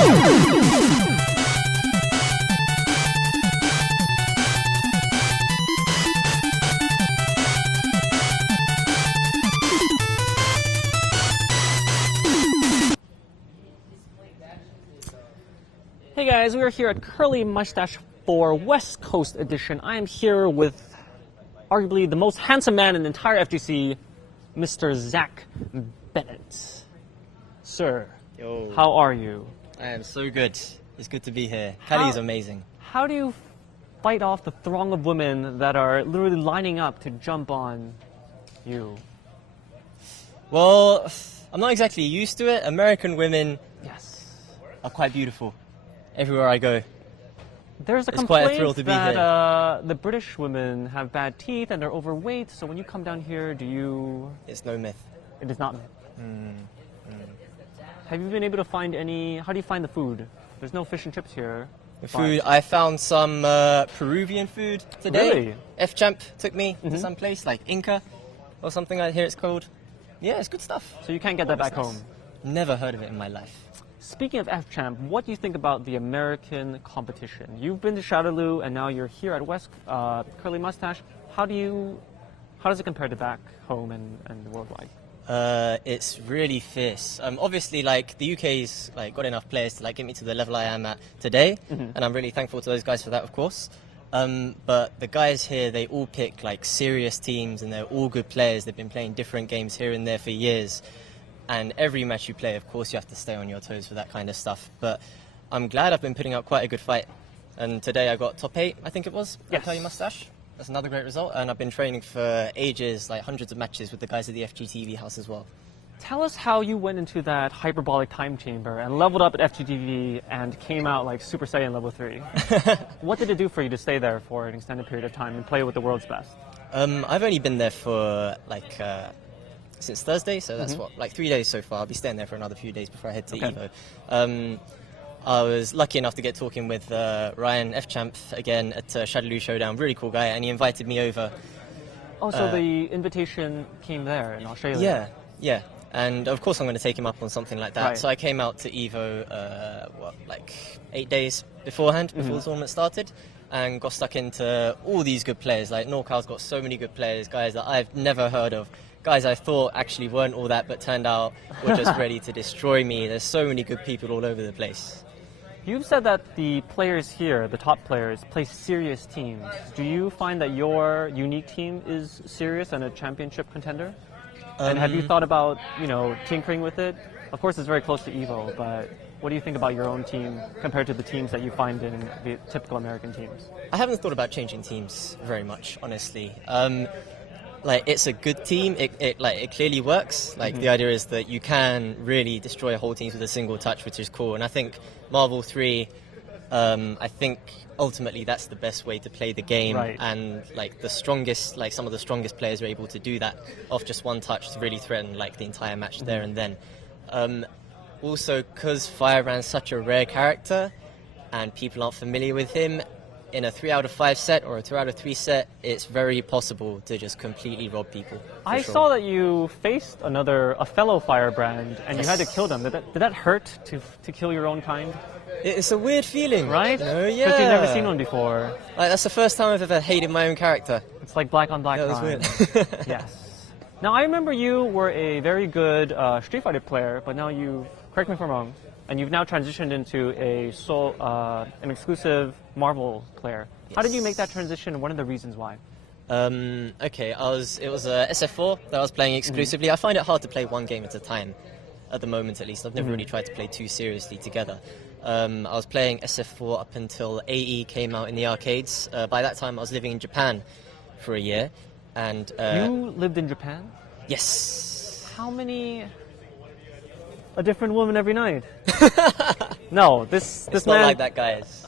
Hey guys, we are here at Curleh Mustache for West Coast Edition. I am here with arguably the most handsome man in the entire FGC, Mr. Zak Bennett. Sir, Yo. How are you? I am so good. It's good to be here. Kelly's amazing. How do you fight off the throng of women that are literally lining up to jump on you? Well, I'm not exactly used to it. American women are quite beautiful. Everywhere I go. There's a complaint that the British women have bad teeth and they're overweight, so when you come down here, do you... It's no myth. It is not myth. Have you been able to find any... How do you find the food? There's no fish and chips here. The food, I found some Peruvian food today. Really? F-Champ took me to some place like Inca or something I hear it's called. Yeah, it's good stuff. So you can't get that back home? Never heard of it in my life. Speaking of F-Champ, what do you think about the American competition? You've been to Shadowloo and now you're here at West Curleh Mustache. How does it compare to back home and worldwide? It's really fierce. Obviously, like the UK's like got enough players to like get me to the level I am at today, and I'm really thankful to those guys for that, of course. But the guys here, they all pick like serious teams, and they're all good players. They've been playing different games here and there for years. And every match you play, of course, you have to stay on your toes for that kind of stuff. But I'm glad I've been putting up quite a good fight. And today I got top 8, I think it was, at Curleh Mustache. That's another great result. And I've been training for ages, like hundreds of matches with the guys at the FGTV house as well. Tell us how you went into that hyperbolic time chamber and leveled up at FGTV and came out like Super Saiyan level 3. What did it do for you to stay there for an extended period of time and play with the world's best? I've only been there for like... since Thursday, so that's what, like 3 days so far. I'll be staying there for another few days before I head to Evo. I was lucky enough to get talking with Ryan F-Champ again at Shadowloo Showdown. Really cool guy, and he invited me over. Oh, so the invitation came there in Australia? Yeah. And of course I'm going to take him up on something like that. Right. So I came out to Evo, like 8 days beforehand, before the tournament started, and got stuck into all these good players. Like NorCal's got so many good players, guys that I've never heard of. Guys I thought actually weren't all that, but turned out were just ready to destroy me. There's so many good people all over the place. You've said that the players here, the top players, play serious teams. Do you find that your unique team is serious and a championship contender? And have you thought about, tinkering with it? Of course, it's very close to Evo, but what do you think about your own team compared to the teams that you find in the typical American teams? I haven't thought about changing teams very much, honestly. Like, it's a good team. It clearly works. Like, the idea is that you can really destroy whole teams with a single touch, which is cool. And I think Marvel 3, I think ultimately that's the best way to play the game. Right. And like some of the strongest players are able to do that off just one touch to really threaten like the entire match there and then. Also, because Firebrand's such a rare character and people aren't familiar with him, in a 3 out of 5 set or a 2 out of 3 set, it's very possible to just completely rob people. I saw that you faced a fellow Firebrand, and you had to kill them. Did that hurt to kill your own kind? It's a weird feeling, right? Yeah. Because you've never seen one before. Like, that's the first time I've ever hated my own character. It's like black on black crime. That was weird. Yes. Now I remember you were a very good Street Fighter player, but now correct me if I'm wrong, and you've now transitioned into an exclusive Marvel player. Yes. How did you make that transition, and what are the reasons why? Okay, it was SF4 that I was playing exclusively. I find it hard to play one game at a time, at the moment at least. I've never really tried to play two seriously together. I was playing SF4 up until AE came out in the arcades. By that time I was living in Japan for a year. And you lived in Japan? Yes. How many... A different woman every night? No, this it's man... not like that, guys.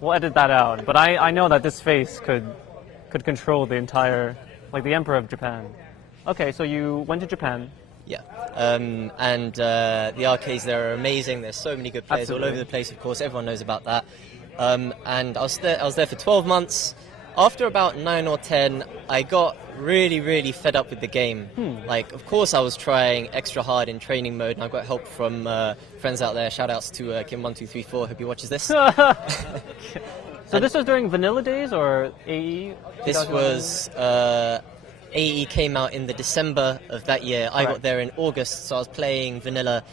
We'll edit that out, but I know that this face could control the entire, like the Emperor of Japan. Okay, so you went to Japan. Yeah, and the arcades there are amazing. There's so many good players all over the place, of course, everyone knows about that. And I was there for 12 months. After about 9 or 10, I got really fed up with the game. Like, of course, I was trying extra hard in training mode, and I got help from friends out there. Shout outs to Kim1234. Hope he watches this. So this was during vanilla days or AE? This was AE came out in the December of that year. I got there in August, so I was playing vanilla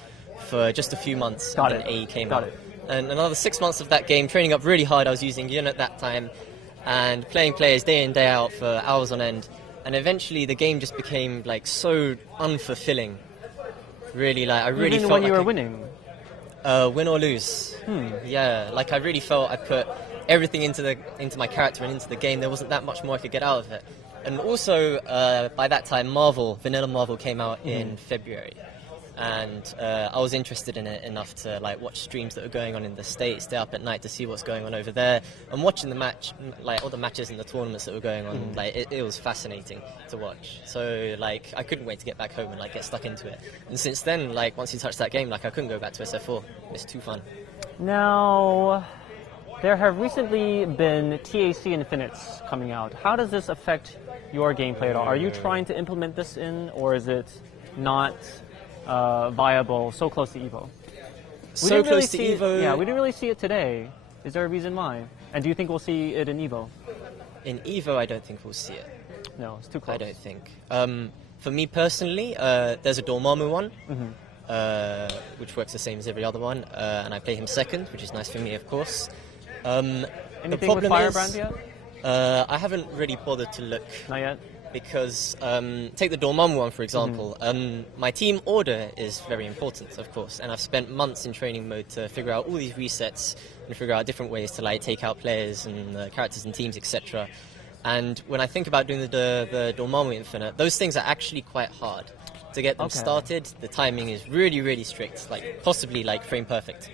for just a few months, and then AE came out. And another 6 months of that game, training up really hard. I was using Yun at that time, and playing players day in, day out for hours on end. And eventually the game just became like so unfulfilling. Really, like I really Even felt when you like were winning? Win or lose. Yeah, like I really felt I put everything into my character and into the game. There wasn't that much more I could get out of it. And also, by that time, Vanilla Marvel came out in February. And I was interested in it enough to like watch streams that were going on in the States, stay up at night to see what's going on over there, and watching the match, like all the matches and the tournaments that were going on. Like it was fascinating to watch. So like I couldn't wait to get back home and like get stuck into it. And since then, like once you touch that game, like I couldn't go back to SF4. It's too fun. Now, there have recently been TAC Infinites coming out. How does this affect your gameplay at all? Are you trying to implement this in, or is it not viable so close to EVO? So close to EVO? Yeah, we didn't really see it today. Is there a reason why? And do you think we'll see it in EVO? In EVO, I don't think we'll see it. No, it's too close. I don't think. For me personally, there's a Dormammu one, which works the same as every other one, and I play him second, which is nice for me, of course. Anything with Firebrand yet? I haven't really bothered to look. Not yet? Because, take the Dormammu one, for example. My team order is very important, of course, and I've spent months in training mode to figure out all these resets and figure out different ways to like take out players and characters and teams, etc. And when I think about doing the Dormammu Infinite, those things are actually quite hard. To get them started, the timing is really strict, like possibly like frame perfect,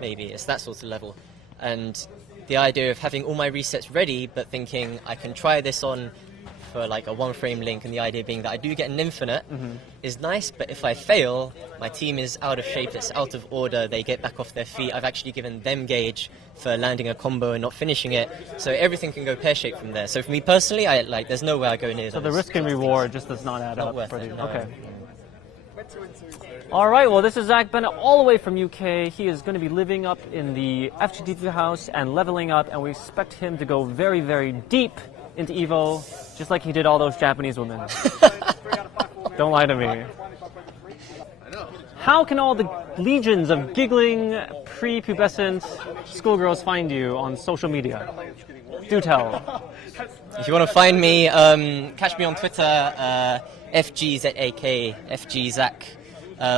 maybe. It's that sort of level. And the idea of having all my resets ready, but thinking I can try this on for like a one-frame link, and the idea being that I do get an infinite is nice, but if I fail, my team is out of shape, it's out of order, they get back off their feet, I've actually given them gauge for landing a combo and not finishing it, so everything can go pear-shaped from there. So for me personally, there's no way I go near So those. the risk and reward just does not add up for it, you. no. Okay. All right, well, this is Zak Bennett all the way from UK. He is going to be living up in the FGTV house and leveling up, and we expect him to go very deep into EVO, just like he did all those Japanese women. Don't lie to me. How can all the legions of giggling, prepubescent schoolgirls find you on social media? Do tell. If you want to find me, catch me on Twitter, FGZAK, FGZak.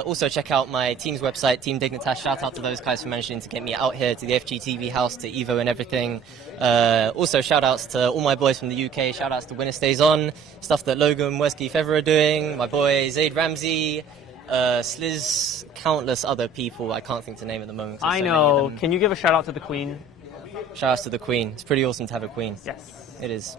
Also check out my team's website, Team Dignitas. Shout out to those guys for managing to get me out here to the FGTV house, to EVO and everything. Also shout outs to all my boys from the UK. Shout outs to Winner Stays On, stuff that Logan, Wesky, Feather are doing. My boy Zaid Ramsey, Sliz, countless other people I can't think to name at the moment. I know. Can you give a shout out to the Queen? Shout outs to the Queen. It's pretty awesome to have a Queen. Yes. It is.